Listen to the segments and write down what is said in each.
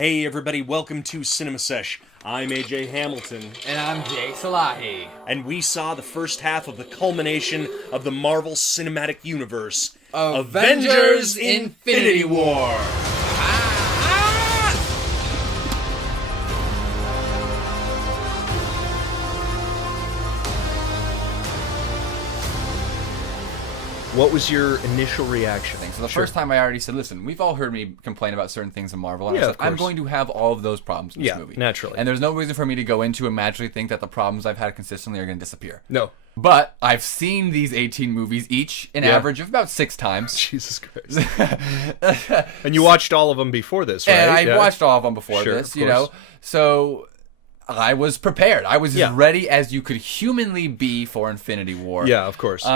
Hey everybody, welcome to Cinema Sesh. I'm AJ Hamilton. And I'm Jay Salahi. And we saw the first half of the culmination of the Marvel Cinematic Universe. Avengers Infinity War. What was your initial reaction? So the first time I already said, listen, we've all heard me complain about certain things in Marvel. And Yeah, I of said, I'm course. going to have all of those problems in this movie. Naturally. And there's no reason for me to go into and magically think that the problems I've had consistently are going to disappear. No. But I've seen these 18 movies, each an average of about 6 times. Jesus Christ. And you watched all of them before this, right? And I watched all of them before Sure, this, of you know. course. So I was prepared. I was Yeah. as ready as you could humanly be for Infinity War. Yeah, of course.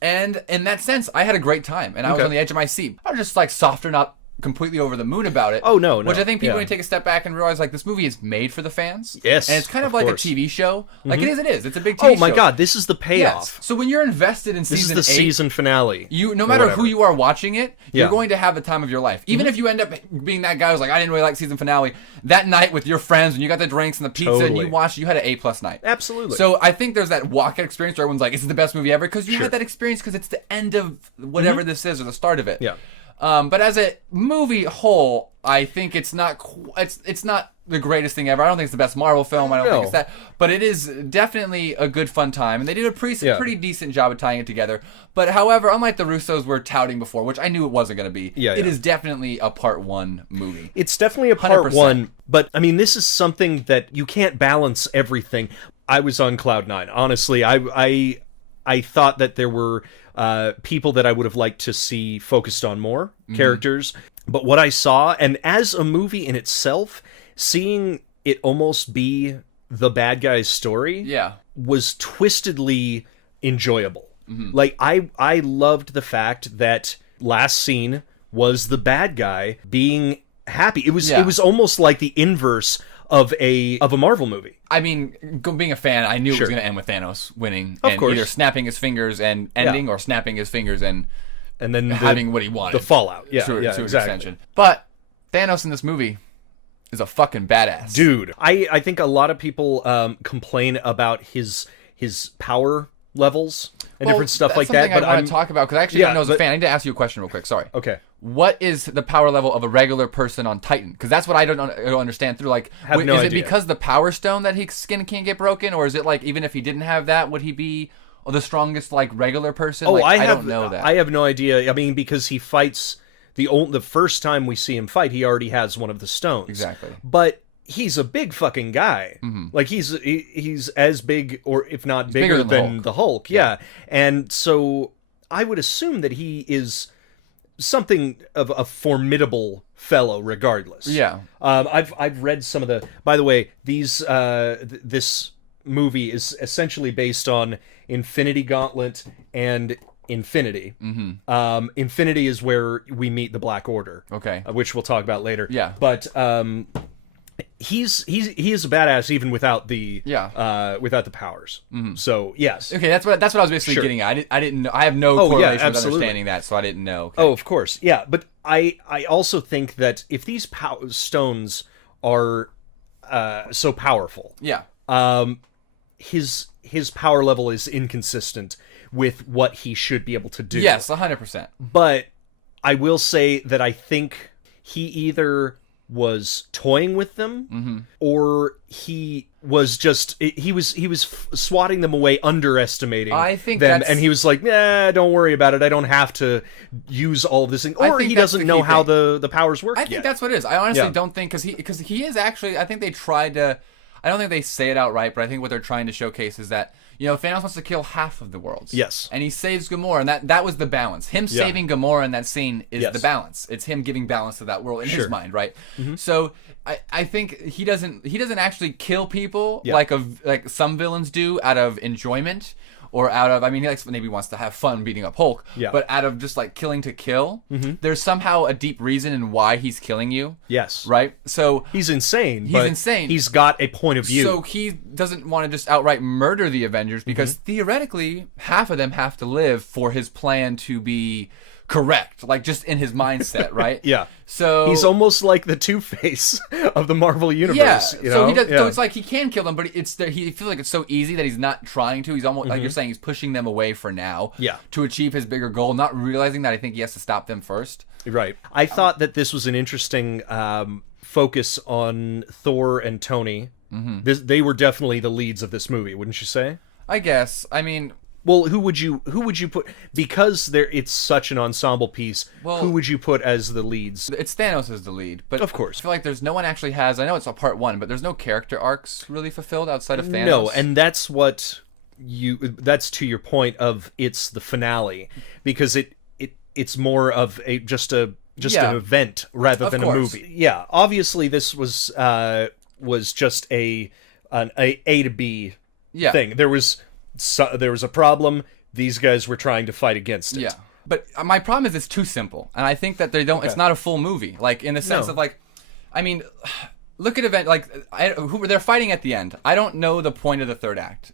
And in that sense, I had a great time, and I was Okay. on the edge of my seat. I was just like soft or not completely over the moon about it. Oh, no. Which I think people Yeah. need to take a step back and realize, like, this movie is made for the fans. Yes, And it's kind of of like course. a TV show. Like, it is. It's a big TV show. Oh my god, this is the payoff. Yes. So when you're invested in This season is the 8, season finale. no or matter whatever. who you are watching it, Yeah. you're going to have the time of your life. Even if you end up being that guy who's like, I didn't really like season finale, that night with your friends when you got the drinks and the pizza and Totally. you watched, you had an A+ night. Absolutely. So I think there's that walk-out experience where everyone's like, "This is the best movie ever," because you had that experience because it's the end of whatever this is or the start of it. Yeah. But as a movie whole, I think it's not it's not the greatest thing ever. I don't think it's the best Marvel film. I don't think it's that, but it is definitely a good fun time, and they did a pretty decent job of tying it together. But however, unlike the Russos were touting before, which I knew it wasn't going to be, it is definitely a part 1 movie. It's definitely a part 100%. 1, but I mean, this is something that you can't balance everything. I was on cloud 9. Honestly, I thought that there were people that I would have liked to see focused on more characters, but what I saw, and as a movie in itself, seeing it almost be the bad guy's story, was twistedly enjoyable. Like I loved the fact that last scene was the bad guy being happy. It was almost like the inverse of a Marvel movie. I mean, being a fan, I knew it was going to end with Thanos winning, Of and course. either snapping his fingers and ending, or snapping his fingers and then having what he wanted. The fallout. Yeah, to an exactly. extension. But Thanos in this movie is a fucking badass. Dude, I think a lot of people complain about his power levels and different stuff like that. That's something But I want to talk about, because I actually don't know as a fan. I need to ask you a question real quick. Sorry. Okay. What is the power level of a regular person on Titan? Because that's what I don't understand through. Like, Have no is it idea. because the Power Stone that his skin can't get broken, or is it like even if he didn't have that, would he be the strongest like regular person? Oh, like, I don't know that. I have no idea. I mean, because he fights the first time we see him fight, he already has one of the stones. Exactly. But he's a big fucking guy. Like he's as big, or if not bigger than the Hulk. Yeah. And so I would assume that he is something of a formidable fellow regardless. Yeah. I've read some of the, by the way, this movie is essentially based on Infinity Gauntlet and Infinity. Infinity is where we meet the Black Order. Okay. Which we'll talk about later. Yeah. But he is a badass even without the powers. So yes. Okay, that's what I was basically getting at. I didn't know. I have no correlation with understanding that, so I didn't know. Okay. Oh, of course. Yeah, but I also think that if these stones are so powerful, his power level is inconsistent with what he should be able to do. Yes, 100%. But I will say that I think he either was toying with them, or he was swatting them away, underestimating I think them, that's... and he was like, "Nah, don't worry about it. I don't have to use all of this thing." Or he doesn't know how the powers work. I think that's what it is. I honestly don't think, because he is actually. I think they tried to. I don't think they say it outright, but I think what they're trying to showcase is that, you know, Thanos wants to kill half of the worlds. Yes. And he saves Gamora, and that was the balance. Him saving Gamora in that scene is the balance. It's him giving balance to that world in his mind, right? So I think he doesn't actually kill people like some villains do out of enjoyment. Or out of, I mean, he maybe wants to have fun beating up Hulk, but out of just like killing to kill, there's somehow a deep reason in why he's killing you. Yes. Right? So he's insane. He's got a point of view. So he doesn't want to just outright murder the Avengers because theoretically half of them have to live for his plan to be correct, like just in his mindset, right? Yeah. So he's almost like the Two-Face of the Marvel universe. Yeah. You know? So he does. Yeah. So it's like he can kill them, but he feels like it's so easy that he's not trying to. He's almost like you're saying, he's pushing them away for now. Yeah. To achieve his bigger goal, not realizing that I think he has to stop them first. Right. I thought that this was an interesting focus on Thor and Tony. They were definitely the leads of this movie, wouldn't you say? I guess. I mean, well, who would you put, because it's such an ensemble piece? Well, who would you put as the leads? It's Thanos as the lead, but of course, I feel like there's no one actually has. I know it's a part one, but there's no character arcs really fulfilled outside of Thanos. No, and that's what that's to your point of it's the finale, because it's more of just an event rather than a movie. Yeah, obviously this was just an A to B thing. There was a problem. These guys were trying to fight against it. Yeah, but my problem is it's too simple, and I think that they don't. Okay. It's not a full movie, like in the sense of like, I mean, look at event like who they're fighting at the end. I don't know the point of the third act.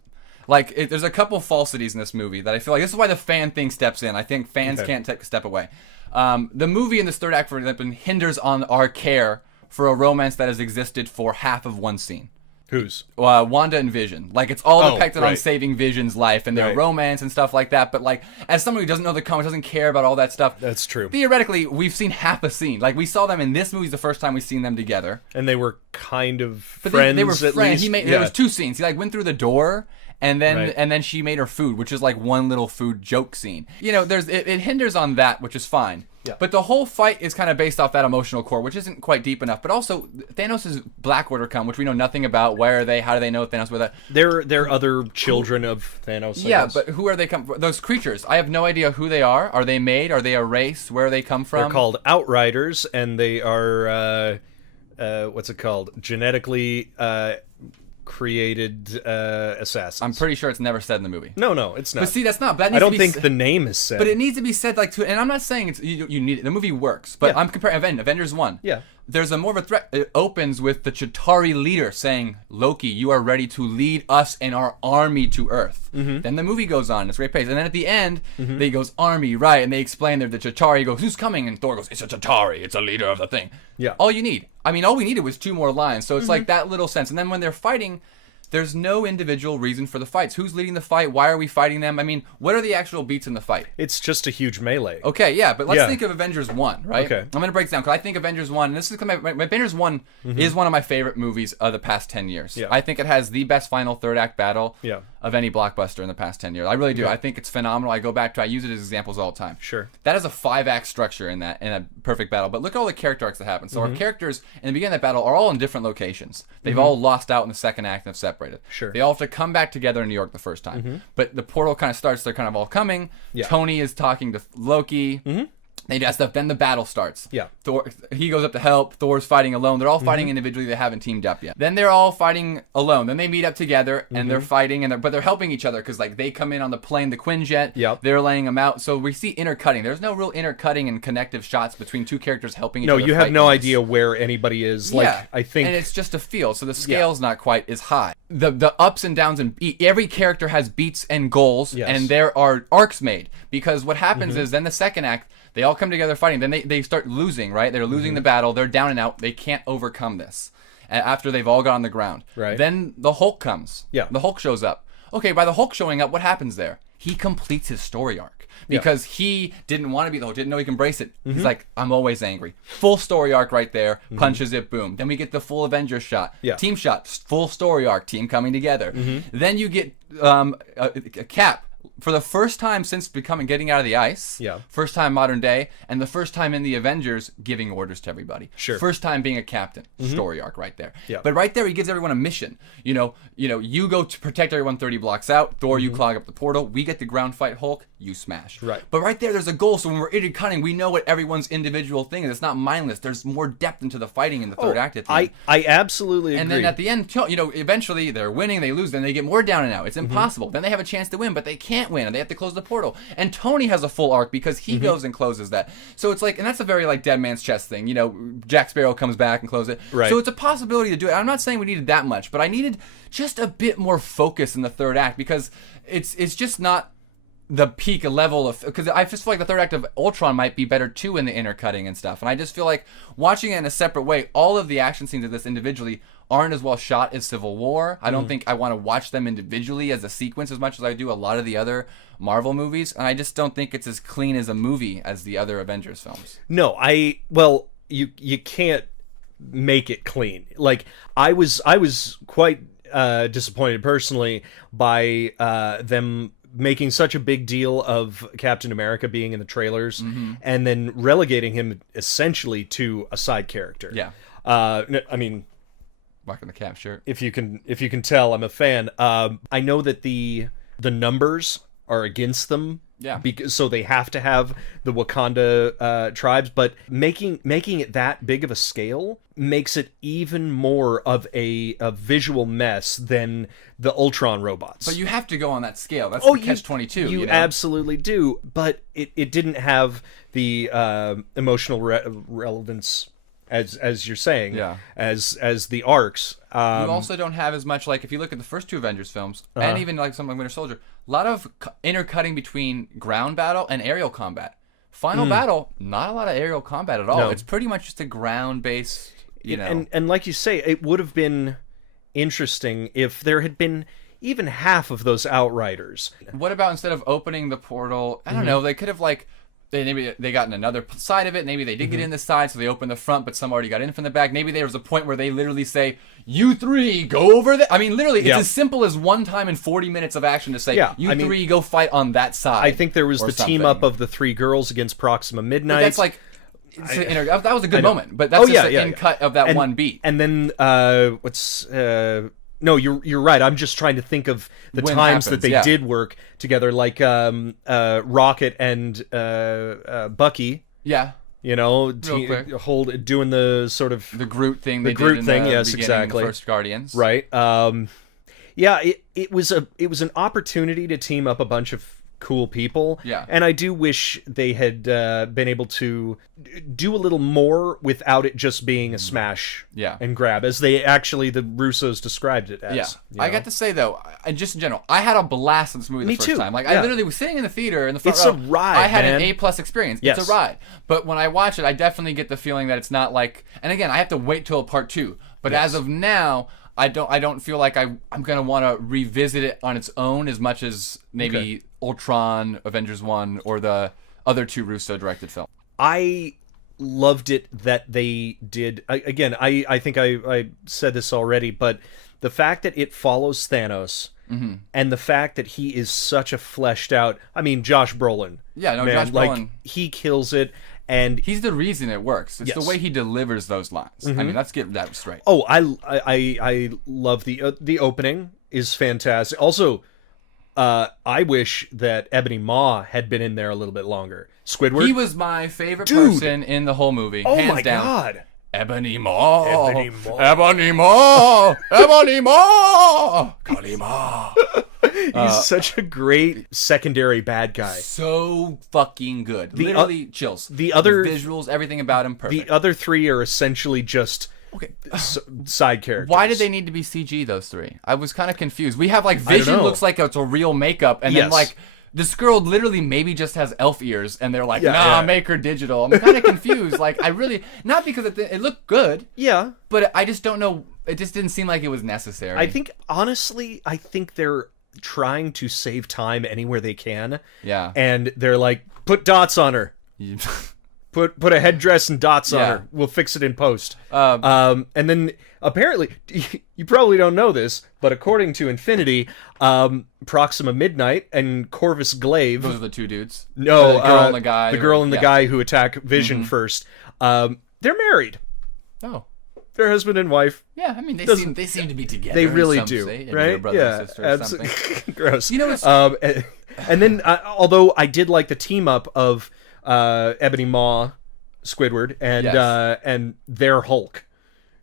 Like, there's a couple falsities in this movie that I feel like this is why the fan thing steps in. I think fans can't take a step away. The movie in this third act, for example, hinders on our care for a romance that has existed for half of one scene. Whose? Wanda and Vision. Like, it's all depicted on saving Vision's life and their romance and stuff like that. But, like, as someone who doesn't know the comics, doesn't care about all that stuff. That's true. Theoretically, we've seen half a scene. Like, we saw them in this movie the first time we've seen them together. And they were kind of friends, they were friends. Least. There was two scenes. He, like, went through the door, and then she made her food, which is, like, one little food joke scene. You know, it hinders on that, which is fine. Yeah. But the whole fight is kind of based off that emotional core, which isn't quite deep enough. But also, Thanos' Black Order come, which we know nothing about. Where are they? How do they know Thanos? With that? They're other children of Thanos. I guess. But who are they come from? Those creatures. I have no idea who they are. Are they made? Are they a race? Where they come from? They're called Outriders, and they are what's it called? Genetically created assassins. I'm pretty sure it's never said in the movie. No, it's not. But see, that's not. That I don't think the name is said. But it needs to be said, like, and I'm not saying it's you need it. The movie works, but I'm comparing Avengers 1. Yeah. There's a more of a threat. It opens with the Chitauri leader saying, "Loki, you are ready to lead us and our army to Earth." Then the movie goes on. It's great pace. And then at the end, they goes, "Army, right?" And they explain they're the Chitauri. He goes, "Who's coming?" And Thor goes, "It's a Chitauri. It's a leader of the thing." Yeah. All you need. I mean, all we needed was 2 more lines. So it's like that little sense. And then when they're fighting, there's no individual reason for the fights. Who's leading the fight? Why are we fighting them? I mean, what are the actual beats in the fight? It's just a huge melee. Okay, yeah, but let's think of Avengers 1, right? Okay. I'm going to break it down, because I think Avengers 1, and this is Avengers 1 is one of my favorite movies of the past 10 years. Yeah. I think it has the best final third act battle Yeah. of any blockbuster in the past 10 years. I really do. Yeah. I think it's phenomenal. I go back to I use it as examples all the time. Sure. That is a 5-act structure in a perfect battle. But look at all the character arcs that happen. So our characters in the beginning of that battle are all in different locations. They've all lost out in the second act and have separated. Sure. They all have to come back together in New York the first time. But the portal kind of starts, they're kind of all coming. Yeah. Tony is talking to Loki. They do that stuff. Then the battle starts. Yeah. Thor, he goes up to help. Thor's fighting alone. They're all fighting individually. They haven't teamed up yet. Then they're all fighting alone. Then they meet up together and they're fighting, but they're helping each other, because like they come in on the plane, the Quinjet. Yep. They're laying them out. So we see intercutting. There's no real intercutting and connective shots between two characters helping each other. No, you have no idea where anybody is. Like, I think, and it's just a feel. So the scale's not quite as high. The ups and downs, and every character has beats and goals, and there are arcs made, because what happens is then the second act, they all come together fighting. Then they start losing, right? They're losing the battle. They're down and out. They can't overcome this after they've all got on the ground. Right. Then the Hulk comes. Yeah. The Hulk shows up. Okay, by the Hulk showing up, what happens there? He completes his story arc. Because he didn't want to be the Hulk, didn't know he can embrace it. He's like, I'm always angry. Full story arc right there. Punches it, boom. Then we get the full Avengers shot. Yeah. Team shot, full story arc, team coming together. Then you get a Cap. For the first time since getting out of the ice, first time modern day, and the first time in the Avengers giving orders to everybody. Sure. First time being a captain. Story arc right there. Yeah. But right there, he gives everyone a mission. You go to protect everyone 30 blocks out. Thor, you clog up the portal. We get the ground fight Hulk. You smash. Right. But right there, there's a goal. So when we're intercutting, we know what everyone's individual thing is. It's not mindless. There's more depth into the fighting in the third act. At the end. I absolutely agree. And then at the end, eventually they're winning, they lose, then they get more down and out. It's impossible. Then they have a chance to win, but they can't win, and they have to close the portal. And Tony has a full arc because he goes and closes that. So it's like, and that's a very like dead man's chest thing. Jack Sparrow comes back and closes it. Right. So it's a possibility to do it. I'm not saying we needed that much, but I needed just a bit more focus in the third act, because it's just not the peak level of, because I just feel like the third act of Ultron might be better too in the intercutting and stuff. And I just feel like watching it in a separate way, all of the action scenes of this individually aren't as well shot as Civil War. I don't think I want to watch them individually as a sequence as much as I do a lot of the other Marvel movies. And I just don't think it's as clean as a movie as the other Avengers films. No, you can't make it clean. Like I was quite disappointed personally by them making such a big deal of Captain America being in the trailers and then relegating him essentially to a side character. Yeah. I mean, rocking the cap shirt. If you can tell, I'm a fan. I know that the numbers are against them. Yeah. So they have to have the Wakanda tribes, but making it that big of a scale makes it even more of a visual mess than the Ultron robots. But you have to go on that scale. That's the catch-22. You absolutely do, but it didn't have the emotional relevance as you're saying, as the arcs. You also don't have as much, like, if you look at the first two Avengers films, and even like something like Winter Soldier, a lot of intercutting between ground battle and aerial combat. Final battle, not a lot of aerial combat at all. No. It's pretty much just a ground-based, And like you say, it would have been interesting if there had been even half of those Outriders. What about instead of opening the portal, I don't know, they could have, like, maybe they got in another side of it. Maybe they did get in the side, so they opened the front, but some already got in from the back. Maybe there was a point where they literally say, "You three, go over there." I mean, literally, it's as simple as one time in 40 minutes of action to say, "You three, go fight on that side." I think there was the team up of the three girls against Proxima Midnight. But that's like, that was a good moment, but that's just an in-cut of that one beat. And then no, you're right. I'm just trying to think of the times that they did work together, like Rocket and Bucky. Yeah. Doing the sort of the Groot thing. The Groot thing, yes, exactly. In the first Guardians, right? It was an opportunity to team up a bunch of cool people. Yeah. And I do wish they had been able to do a little more without it just being a smash and grab, as the Russos described it as. Yeah. I got to say, though, just in general, I had a blast in this movie the first time. Like, I literally was sitting in the theater in the front row. It's a ride, I had an A+ experience. Yes. It's a ride. But when I watch it, I definitely get the feeling that it's not like... And again, I have to wait till part 2. But as of now... I don't feel like I'm going to want to revisit it on its own as much as maybe Ultron, Avengers 1, or the other two Russo-directed films. I loved it that they did... Again, I think I said this already, but the fact that it follows Thanos and the fact that he is such a fleshed out... I mean, Josh Brolin. Yeah, no, Josh Brolin... he kills it. And he's the reason it works. It's the way he delivers those lines. I mean, let's get that straight. Oh, I love the opening is fantastic. Also, I wish that Ebony Maw had been in there a little bit longer. Squidward. He was my favorite person in the whole movie. Oh hands my down. God. Ebony Maw. Ebony Maw. Ebony Maw. Ebony Maw. Kalima. He's such a great secondary bad guy. So fucking good. Literally chills. The visuals, everything about him, perfect. The other three are essentially just side characters. Why did they need to be CG, those three? I was kind of confused. We have, like, Vision looks like it's a real makeup, and then, like, this girl literally maybe just has elf ears, and they're like, make her digital. I'm kind of confused. Like, I really... Not because it looked good. Yeah. But I just don't know... It just didn't seem like it was necessary. I think, honestly, they're trying to save time anywhere they can. Yeah. And they're like, put dots on her. Put a headdress and dots on her. We'll fix it in post. And then apparently, you probably don't know this, but according to Infinity, Proxima Midnight and Corvus Glaive... Those are the two dudes? No, the girl and the guy. The girl and the guy who attack Vision first. They're married. Oh. They're husband and wife. Yeah, I mean, they seem to be together. They really do, right? Brother and sister or something. Gross. You know, it's... and then, although I did like the team up of Ebony Maw, Squidward, and their Hulk,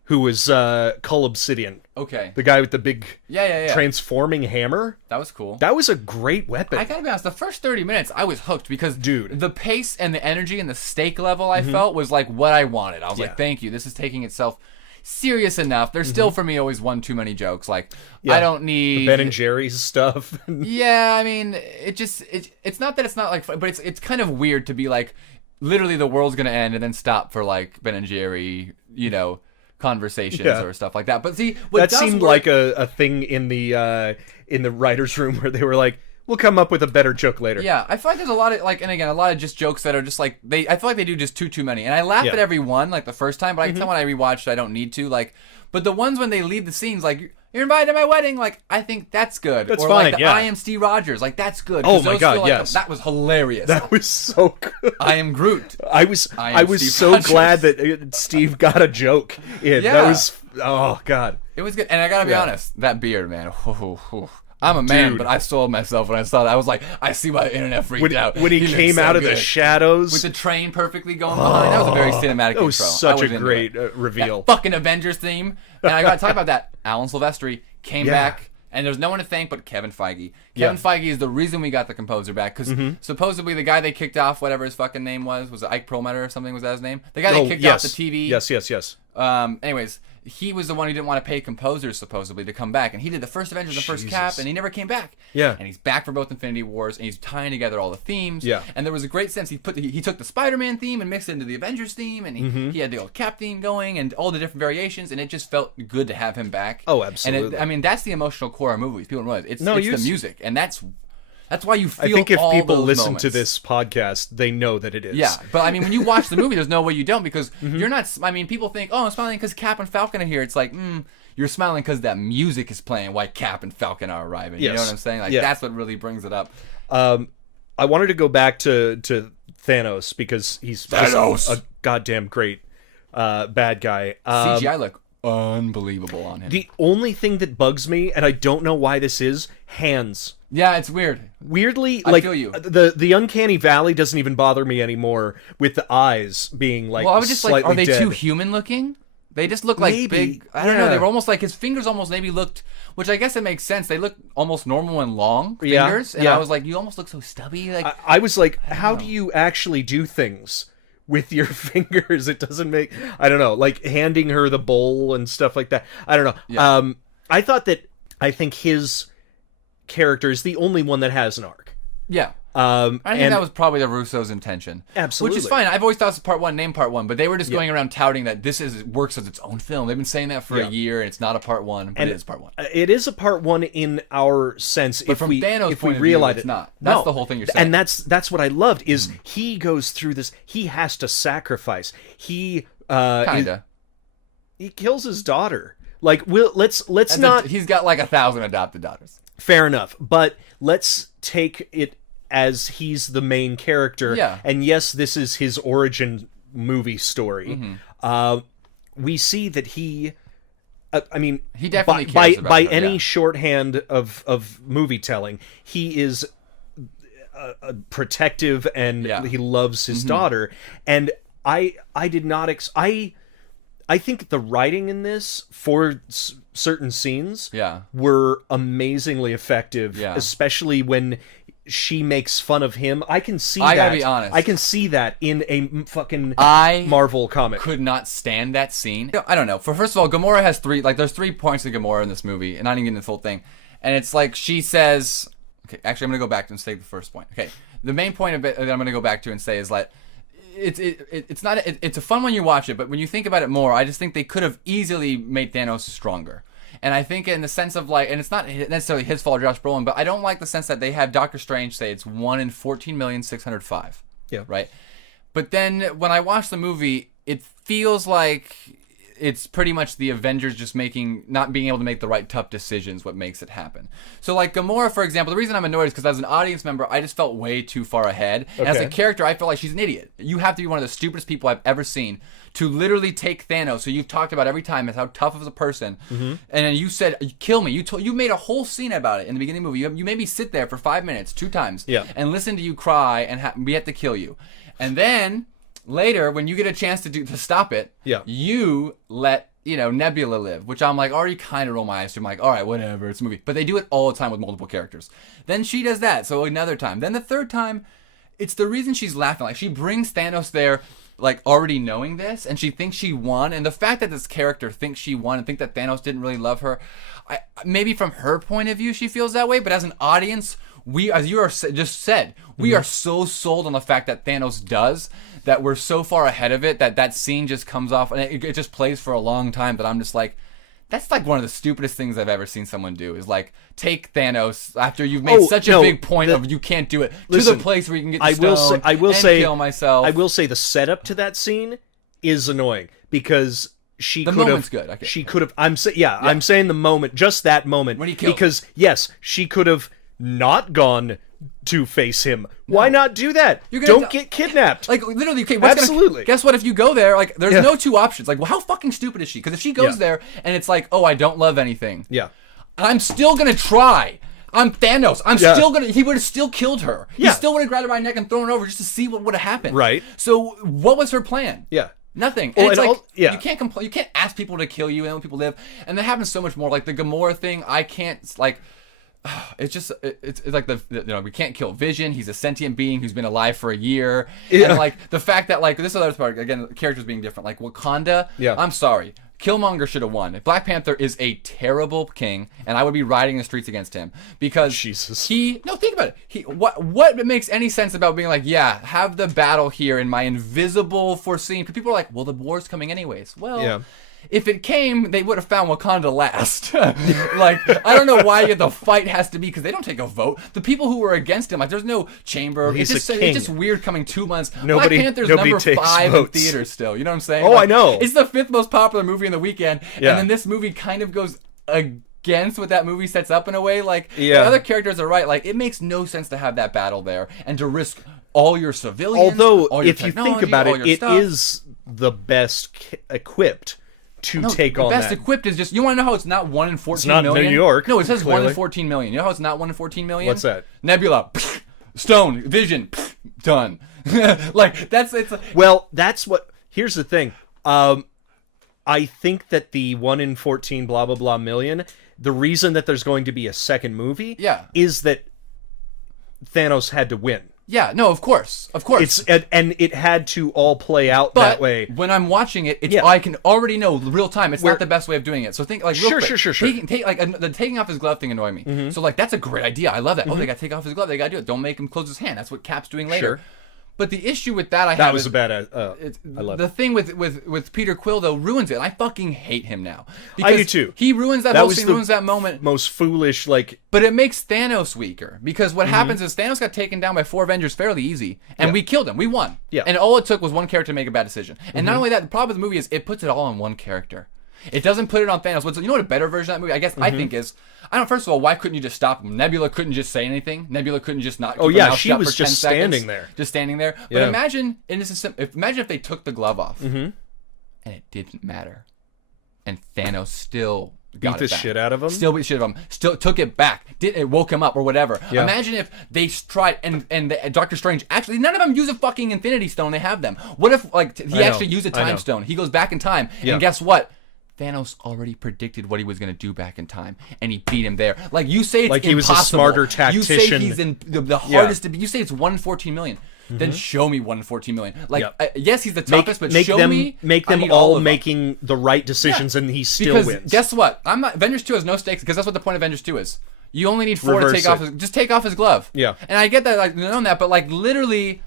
who was Cull Obsidian. Okay. The guy with the big transforming hammer. That was cool. That was a great weapon. I gotta be honest, the first 30 minutes, I was hooked because the pace and the energy and the stake level I felt was like what I wanted. I was like, thank you. This is taking itself serious enough. There's still for me always one too many jokes. Like I don't need the Ben and Jerry's stuff. Yeah, I mean, it's not that it's not like, but it's kind of weird to be like, literally the world's gonna end and then stop for like Ben and Jerry, conversations or stuff like that. But see, that seemed like a thing in the writers' room where they were like, we'll come up with a better joke later. Yeah, I feel like there's a lot of like, and again, a lot of just jokes that are just like I feel like they do just too many, and I laugh at every one like the first time, but I can tell when I rewatched, I don't need to like. But the ones when they leave the scenes, like you're invited to my wedding, like I think that's good. That's or fine. Like the I am Steve Rogers, like that's good. Oh my God, like yes, that was hilarious. That was so good. I am Groot. I was so Rogers. glad that Steve got a joke in. Yeah. That was God. It was good, and I gotta be honest, that beard, man. I'm a man, but I sold myself when I saw that. I was like, I see why the internet freaked out. When he came out of the shadows. With the train perfectly going behind. That was a very cinematic intro. That was such a great reveal. That fucking Avengers theme. And I got to talk about that. Alan Silvestri came back, and there's no one to thank but Kevin Feige. Kevin Feige is the reason we got the composer back, because supposedly the guy they kicked off, whatever his fucking name was it Ike Perlmutter or something, was that his name? The guy they kicked off the TV. Yes. Anyways, he was the one who didn't want to pay composers supposedly to come back, and he did the first Avengers, the first Cap, and he never came back. Yeah, and he's back for both Infinity Wars, and he's tying together all the themes. Yeah, and there was a great sense. He took the Spider-Man theme and mixed it into the Avengers theme, and he had the old Cap theme going, and all the different variations, and it just felt good to have him back. Oh, absolutely. And that's the emotional core of movies. People don't realize it's the music, and that's why you feel. I think if all people those listen moments. to this podcast, they know that it is. Yeah, but I mean, when you watch the movie, there's no way you don't, because you're not. I mean, people think, oh, I'm smiling because Cap and Falcon are here. It's like, you're smiling because that music is playing while Cap and Falcon are arriving. Yes. You know what I'm saying? Like that's what really brings it up. I wanted to go back to Thanos because he's a goddamn great bad guy. CGI look unbelievable on him. The only thing that bugs me, and I don't know why this is, hands. Yeah, it's weird. Weirdly, I like feel you. The uncanny valley doesn't even bother me anymore with the eyes being like. Well, I was just like, are they dead. too human looking? They just look like big. I don't know. They were almost like his fingers almost maybe looked, which I guess it makes sense. They look almost normal and long fingers, and I was like, you almost look so stubby. Like I was like, how do you actually do things with your fingers? It doesn't make. I don't know. Like handing her the bowl and stuff like that. I don't know. Yeah. I think his character is the only one that has an arc. Yeah. I think that was probably the Russo's intention. Absolutely. Which is fine. I've always thought it's part one, named part one, but they were just going around touting that this works as its own film. They've been saying that for a year, and it's not a part one, but it is part one. It is a part one in our sense. But from Thanos' point of view, it's not. That's the whole thing you're saying. And that's what I loved, is he goes through this, he has to sacrifice. He kills his daughter. Like, let's not... He's got like 1,000 adopted daughters. Fair enough, but let's take it as he's the main character. Yeah. And yes, this is his origin movie story. We see that he... I mean, he definitely cares about by her, any shorthand of movie telling, he is protective, and he loves his daughter. And I did not... I think the writing in this for certain scenes were amazingly effective, especially when she makes fun of him. I can see that. I gotta be honest. I can see that in a fucking Marvel comic. Could not stand that scene. I don't know. First of all, Gamora has there's 3 points of Gamora in this movie, and I didn't get into the whole thing. And it's like she says... Okay, actually, I'm going to go back and say the first point. Okay, the main point of it that I'm going to go back to and say is that it's not. It's a fun when you watch it, but when you think about it more, I just think they could have easily made Thanos stronger. And I think in the sense of like, and it's not necessarily his fault, Josh Brolin, but I don't like the sense that they have Doctor Strange say it's 1 in 14,605,000. Yeah. Right. But then when I watch the movie, it feels like it's pretty much the Avengers just not being able to make the right tough decisions what makes it happen. So like Gamora, for example, the reason I'm annoyed is because as an audience member, I just felt way too far ahead. Okay. And as a character, I feel like she's an idiot. You have to be one of the stupidest people I've ever seen to literally take Thanos, who you've talked about every time as how tough of a person, and then you said, kill me. You made a whole scene about it in the beginning of the movie. You made me sit there for 5 minutes, 2 times, and listen to you cry, and we have to kill you. And then... later, when you get a chance to stop it, you let Nebula live, which I'm like already kind of roll my eyes to. I'm like, all right, whatever, it's a movie. But they do it all the time with multiple characters. Then she does that, so another time. Then the third time, it's the reason she's laughing. Like she brings Thanos there, like already knowing this, and she thinks she won, and the fact that this character thinks she won and think that Thanos didn't really love her, maybe from her point of view she feels that way, but as an audience, we, as you are just said, we are so sold on the fact that Thanos does, that we're so far ahead of it that scene just comes off, and it just plays for a long time, that I'm just like, that's like one of the stupidest things I've ever seen someone do, is like take Thanos after you've made such a big point of you can't do it, to the place where you can get stoned and kill myself. I will say the setup to that scene is annoying, because she could have. Good. She could have. I'm saying the moment, just that moment, when he killed because yes, she could have not gone to face him. No. Why not do that? Don't get kidnapped. Like, literally, okay, absolutely. Guess what? If you go there, like, there's no two options. Like, well, how fucking stupid is she? Because if she goes there and it's like, oh, I don't love anything. Yeah. I'm still gonna try. I'm Thanos. I'm still gonna. He would have still killed her. He still would have grabbed her by the neck and thrown her over just to see what would have happened. Right. So, what was her plan? Yeah. Nothing. And it's like, you can't you can't ask people to kill you and let people live. And that happens so much more. Like the Gamora thing, I can't, like, it's just, it's like we can't kill Vision. He's a sentient being who's been alive for a year. Yeah. And like the fact that, like, this is the other part, again, characters being different. Like Wakanda, I'm sorry, Killmonger should have won. Black Panther is a terrible king, and I would be riding the streets against him because think about it. What makes any sense about being like, yeah, have the battle here in my invisible foreseen? Because people are like, well, the war's coming anyways. Well, if it came, they would have found Wakanda last. Like, I don't know why the fight has to be, because they don't take a vote. The people who were against him, like, there's no chamber. Well, it's just weird coming 2 months. Black Panther's nobody number 5 votes. in theaters still. You know what I'm saying? Oh, like, I know. It's the 5th most popular movie in the weekend, and then this movie kind of goes against what that movie sets up in a way. Like, the other characters are right. Like, it makes no sense to have that battle there and to risk all your civilians. Although, all your if you think about it, it is the best equipped to take on that. The best equipped is just, you want to know how it's not 1 in 14 it's not million? New York. No, it says clearly. 1 in 14 million. You know how it's not 1 in 14 million? What's that? Nebula, Stone, Vision, done. Like, that's what, here's the thing. I think that the 1 in 14 blah blah blah million, the reason that there's going to be a second movie is that Thanos had to win. Yeah, no, of course. And it had to all play out that way. When I'm watching it, I can already know real time. It's not the best way of doing it. So think, like, real quick. Sure. The taking off his glove thing annoyed me. Mm-hmm. So, like, that's a great idea. I love that. Oh, they got to take off his glove. They got to do it. Don't make him close his hand. That's what Cap's doing later. Sure. But the issue with that that was a bad. I love the thing with Peter Quill, though, ruins it. I fucking hate him now. I do too. He ruins that whole scene, ruins that moment. Most foolish, like. But it makes Thanos weaker, because what happens is Thanos got taken down by 4 Avengers fairly easy, and we killed him. We won. Yeah. And all it took was one character to make a bad decision. And not only that, the problem with the movie is it puts it all on one character. It doesn't put it on Thanos. You know what a better version of that movie, I guess, I think is, first of all, why couldn't you just stop him? Nebula couldn't just say anything. Nebula couldn't just not keep her mouth she shut was for 10 just seconds. standing there. Just standing there. But imagine if they took the glove off, and it didn't matter. And Thanos still got beat the shit out of him. Still beat the shit out of him. Still took it back. It woke him up or whatever. Yeah. Imagine if they tried and Doctor Strange, actually none of them use a fucking Infinity Stone. They have them. What if, like, he actually used a Time Stone? He goes back in time, and guess what? Thanos already predicted what he was going to do back in time, and he beat him there. Like, you say it's like he impossible. was a smarter tactician. You say he's in the hardest to be. You say it's 1 in 14 million. Then show me 1 in 14 million. Like, yes, he's the toughest, but make show them, me. Make them all making the right decisions, and he still wins. Guess what? Avengers 2 has no stakes, because that's what the point of Avengers 2 is. You only need 4 to take off just take off his glove. Yeah. And I get that, like, knowing that, but, like, literally,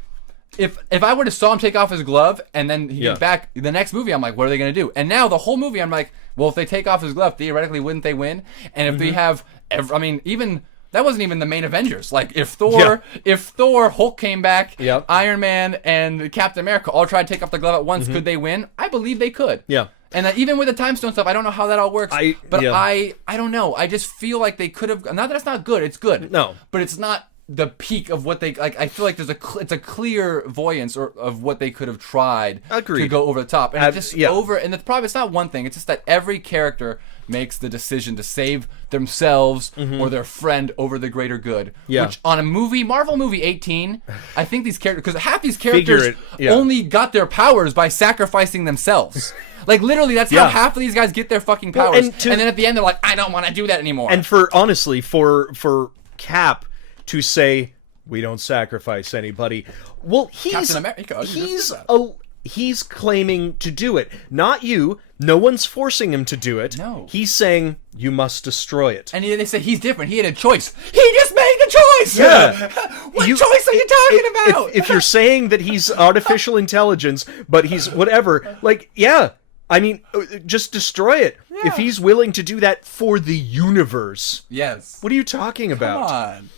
if I would have saw him take off his glove and then he get back the next movie, I'm like, what are they going to do? And now the whole movie, I'm like, well, if they take off his glove, theoretically, wouldn't they win? And if they have, even that wasn't even the main Avengers. Like, if Thor, Hulk came back, Iron Man, and Captain America all tried to take off the glove at once, could they win? I believe they could. Yeah. And even with the Time Stone stuff, I don't know how that all works. I don't know. I just feel like they could have. Not that it's not good. It's good. No. But it's not the peak of what they like. I feel like it's a clear voyance of what they could have tried to go over the top, and and the problem, it's not one thing. It's just that every character makes the decision to save themselves or their friend over the greater good. Yeah. Which on a Marvel movie 18, I think these characters, because half these characters only got their powers by sacrificing themselves. Like, literally, that's how half of these guys get their fucking powers. And then at the end, they're like, I don't want to do that anymore. And honestly, for Cap to say, we don't sacrifice anybody. Well, he's he's claiming to do it, not you. No one's forcing him to do it. No. He's saying, you must destroy it. And they say he's different. He had a choice. He just made the choice! Yeah. What choice are you talking about? If you're saying that he's artificial intelligence, but he's whatever, like, yeah, I mean, just destroy it. Yeah. If he's willing to do that for the universe. Yes. What are you talking about? Come on.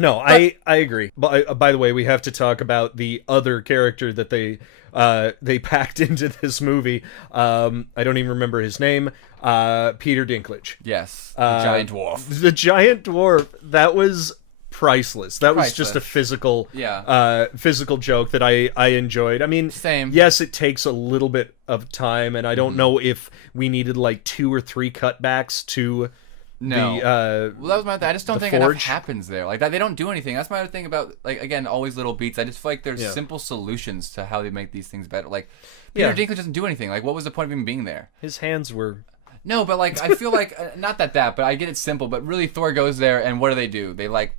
No, I agree. By the way, we have to talk about the other character that they packed into this movie. I don't even remember his name. Peter Dinklage. Yes, the giant dwarf. The giant dwarf. That was priceless. That was just a physical joke that I enjoyed. I mean, same. Yes, it takes a little bit of time, and I don't know if we needed like 2 or 3 cutbacks to. No. Well, that was my thing. I just don't think enough happens there. Like that, they don't do anything. That's my other thing about, like, again, always little beats. I just feel like there's simple solutions to how they make these things better. Like, Peter Dinklage doesn't do anything. Like, what was the point of him being there? His hands were... No, but, like, I feel like, not that, but I get it's simple, but really Thor goes there, and what do? They, like,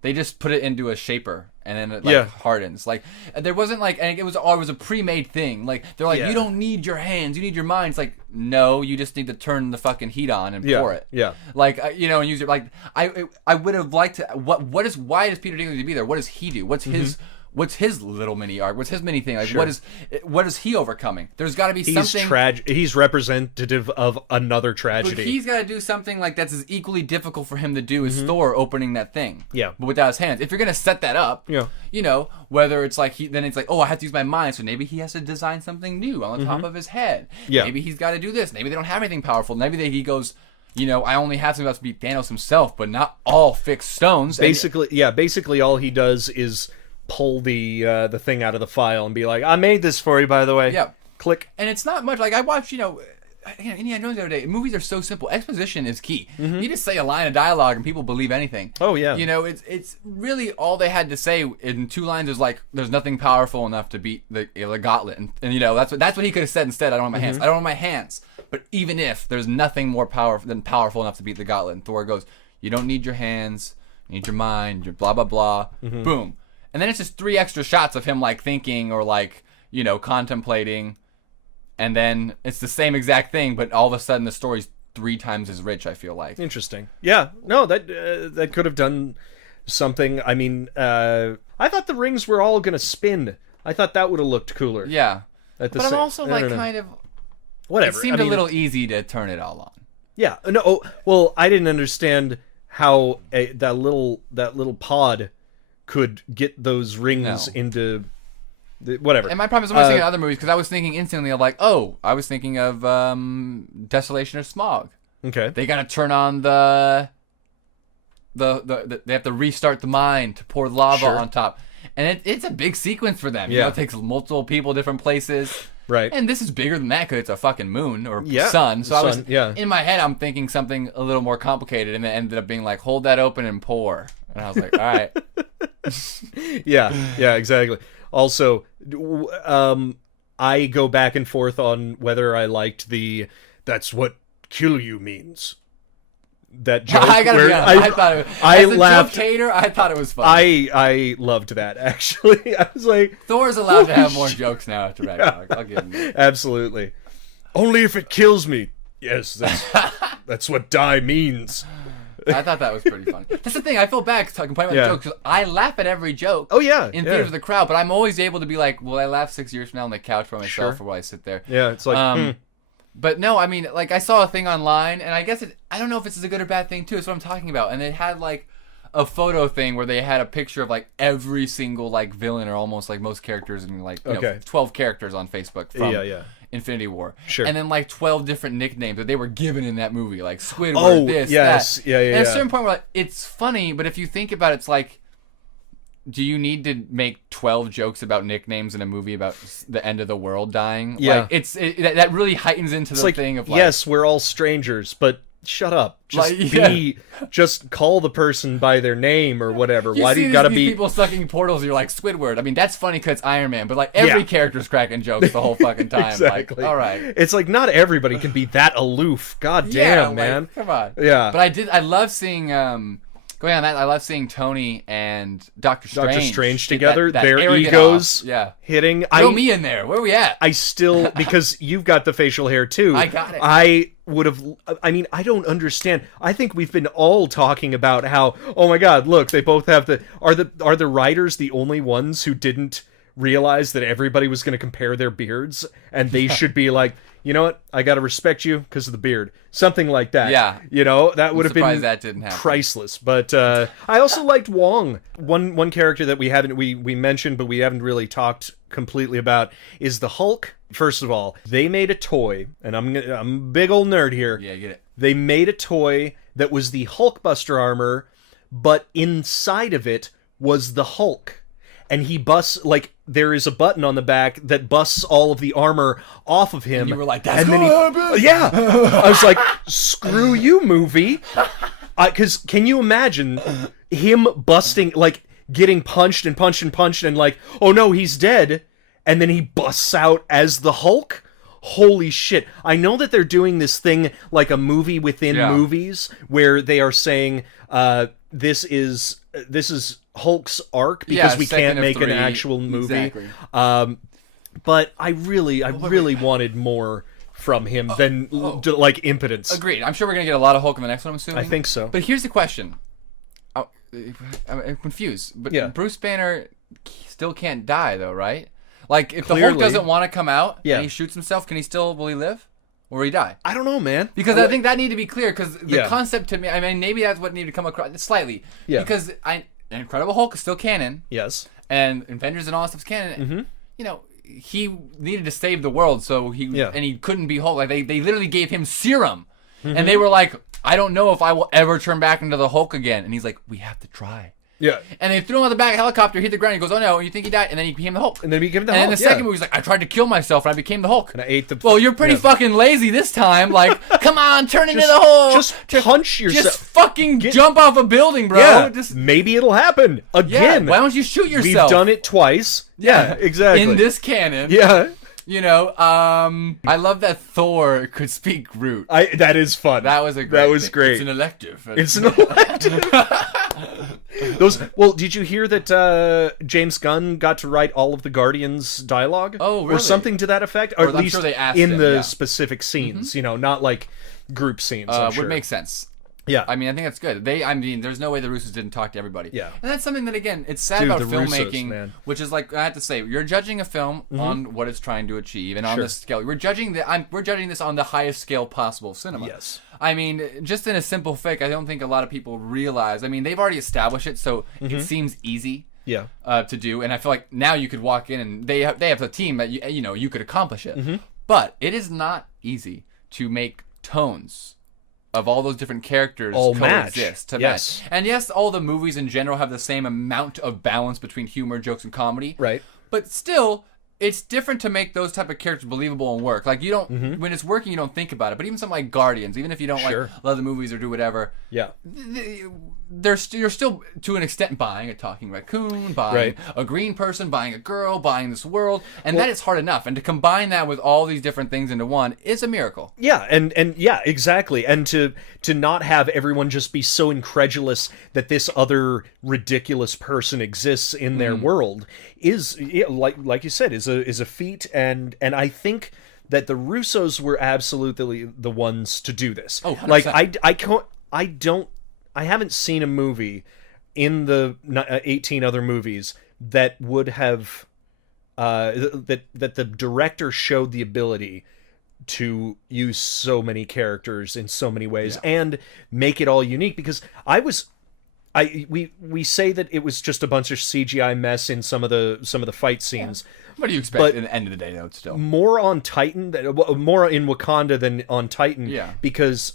they just put it into a shaper, and then it, like, hardens. Like, there wasn't, like, and it was a pre-made thing. Like, they're like, you don't need your hands, you need your mind. It's like, no, you just need to turn the fucking heat on and pour it. Yeah. Like, and use it. Like, I would have liked to, why does Peter Dinklage need to be there? What does he do? What's his little mini arc? What's his mini thing? Like, what is he overcoming? There's got to be something. He's representative of another tragedy. But he's got to do something like that's as equally difficult for him to do as Thor opening that thing. Yeah. But without his hands. If you're gonna set that up, whether it's like then it's like, oh, I have to use my mind, so maybe he has to design something new on the top of his head. Yeah. Maybe he's got to do this. Maybe they don't have anything powerful. Maybe he goes. I only have something else to beat Thanos himself, but not all fixed stones. Basically, all he does is pull the thing out of the file and be like, I made this for you, by the way. Yeah. Click. And it's not much. Like, I watched, Indiana Jones the other day. Movies are so simple. Exposition is key. You just say a line of dialogue and people believe anything. Oh, yeah. It's really all they had to say in 2 lines is like, there's nothing powerful enough to beat the gauntlet. And that's what he could have said instead. I don't want my hands. I don't want my hands. But even if there's nothing more powerful enough to beat the gauntlet, and Thor goes, you don't need your hands, you need your mind, your blah, blah, blah. Boom. And then it's just 3 extra shots of him, like, thinking or, like, contemplating. And then it's the same exact thing, but all of a sudden the story's 3 times as rich, I feel like. Interesting. Yeah. No, that could have done something. I mean, I thought the rings were all going to spin. I thought that would have looked cooler. Yeah. But I'm also, like, kind of... Whatever. It seemed a little easy to turn it all on. Yeah. No. Well, I didn't understand how that little pod could get those rings into whatever. And my problem is I'm thinking of other movies because I was thinking instantly of like, I was thinking of Desolation or Smog. Okay. They got to turn on they have to restart the mine to pour lava on top. And it's a big sequence for them. It takes multiple people, different places. Right. And this is bigger than that because it's a fucking moon or sun. So in my head, I'm thinking something a little more complicated, and it ended up being like, hold that open and pour. And I was like, all right. Yeah, exactly. Also, I go back and forth on whether I liked that's what kill you means. That joke. I gotta be honest, I thought it was, as a laughed. Joke hater, I thought it was funny. I loved that, actually. I was like, Thor's allowed to have more jokes now after Ragnarok. I'll give him that. Absolutely. Only if it kills me. Yes, that's what die means. I thought that was pretty funny. That's the thing. I feel bad complaining about jokes because I laugh at every joke. Oh yeah, in theaters with the crowd, but I'm always able to be like, "Will I laugh 6 years from now on the couch by myself, or will I sit there?" Yeah, it's like. But no, I mean, like I saw a thing online, and I guess I don't know if this is a good or bad thing too. It's what I'm talking about, and it had like a photo thing where they had a picture of like every single like villain or almost like most characters and like 12 characters on Facebook from Infinity War. Sure. And then like 12 different nicknames that they were given in that movie, like Squidward, that. Yeah. And at a certain point where like, it's funny, but if you think about it, it's like, do you need to make 12 jokes about nicknames in a movie about the end of the world dying? Yeah. Like, that really heightens into the thing of like... Yes, we're all strangers, but shut up. Just call the person by their name or whatever. Why do you gotta be... people sucking portals, you're like, Squidward. I mean, that's funny because it's Iron Man, but like every character's cracking jokes the whole fucking time. Exactly. Like, all right. It's like not everybody can be that aloof. God damn, man. Come on. Yeah. But I love seeing... going Going on that, I love seeing Tony and Doctor Strange together. That their arrogant egos hitting. Throw me in there. Where are we at? I still, because you've got the facial hair too. I got it. I would have. I mean, I don't understand. I think we've been all talking about how, oh my God, look, they both have the. Are the writers the only ones who didn't realize that everybody was going to compare their beards, and they should be like, you know what? I got to respect you because of the beard. Something like that. Yeah. You know, that would have been that didn't happen. Priceless. But I also liked Wong. One character that we mentioned, but we haven't really talked completely about is the Hulk. First of all, they made a toy, and I'm a big old nerd here. Yeah, get it. They made a toy that was the Hulkbuster armor, but inside of it was the Hulk. And he busts, like, there is a button on the back that busts all of the armor off of him. And you were like, that's yeah. I was like, screw you, movie. Because can you imagine him busting, like, getting punched and punched and punched and like, oh no, he's dead. And then he busts out as the Hulk? Holy shit. I know that they're doing this thing like a movie within movies where they are saying, this is Hulk's arc because we can't make an actual movie. Exactly. But I really wanted more from him than like impotence. Agreed. I'm sure we're gonna get a lot of Hulk in the next one. I'm assuming. I think so. But here's the question. I'm confused. But Bruce Banner still can't die though, right? Like if the Hulk doesn't want to come out and he shoots himself, will he live? Or will he die? I don't know, man. Because I think that need to be clear. Because the concept to me, I mean, maybe that's what needed to come across slightly. Yeah. Because Incredible Hulk is still canon. Yes. And Avengers and all that stuff's canon. Mm-hmm. You know, he needed to save the world, so he couldn't be Hulk. Like they literally gave him serum, and they were like, I don't know if I will ever turn back into the Hulk again. And he's like, we have to try. Yeah. And they threw him on the back of a helicopter, hit the ground, he goes, oh no, you think he died? And then he became the Hulk. And then he became the Hulk. And in the second movie, he's like, I tried to kill myself and I became the Hulk. And I ate the... Well, you're pretty fucking lazy this time. Like, come on, turn into the Hulk. Just punch yourself. Just fucking jump off a building, bro. Yeah. Maybe it'll happen again. Yeah. Why don't you shoot yourself? We've done it twice. Yeah, exactly. In this canon. Yeah. You know, I love that Thor could speak Groot. That is fun. That was great. It's an elective. It's an elective. Well, did you hear that James Gunn got to write all of the Guardians dialogue? Oh, really? Or something to that effect? Or at least sure they asked in him, the specific scenes, you know, not like group scenes. I'm sure. Would make sense. Yeah. I mean, I think that's good. There's no way the Russos didn't talk to everybody. Yeah. And that's something that, again, it's sad about filmmaking, Russos, which is like, I have to say, you're judging a film on what it's trying to achieve and on the scale. We're judging this on the highest scale possible of cinema. Yes. I mean, just in a simple fake, I don't think a lot of people realize. I mean, they've already established it, so it seems easy to do. And I feel like now you could walk in and they have a team that, you could accomplish it. But it is not easy to make tones of all those different characters coexist to match. And yes, all the movies in general have the same amount of balance between humor, jokes, and comedy. Right. But still, it's different to make those type of characters believable and work. Like, you don't, when it's working, you don't think about it. But even something like Guardians, even if you don't love the movies or do whatever, you're still, to an extent, buying a talking raccoon, buying a green person, buying a girl, buying this world. And that is hard enough. And to combine that with all these different things into one is a miracle. Yeah, and yeah, exactly. And to not have everyone just be so incredulous that this other ridiculous person exists in their world is, like you said, is a feat. And I think that the Russos were absolutely the ones to do this. Oh, 100%. Like, I haven't seen a movie in the 18 other movies that would have that the director showed the ability to use so many characters in so many ways and make it all unique. Because we say that it was just a bunch of CGI mess in some of the fight scenes. What do you expect at the end of the day, though? It's still more on Titan, more in Wakanda than on Titan. Yeah, because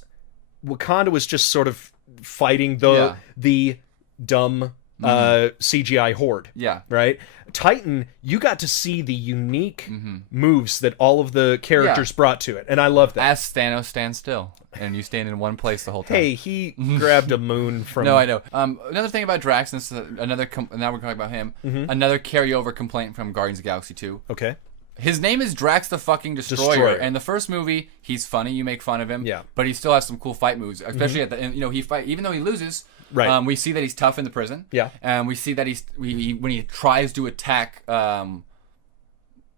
Wakanda was just sort of fighting the dumb CGI horde. Yeah. Right? Titan, you got to see the unique moves that all of the characters brought to it, and I love that. As Thanos stands still, and you stand in one place the whole time. Hey, he grabbed a moon from... No, I know. Another thing about Drax, and this is now we're talking about him, another carryover complaint from Guardians of the Galaxy 2. Okay. His name is Drax the fucking Destroyer. And the first movie, he's funny, you make fun of him, but he still has some cool fight moves, especially at the end. You know, he fight, even though he loses, Right. We see that he's tough in the prison. Yeah. And we see that when he tries to attack Ronan,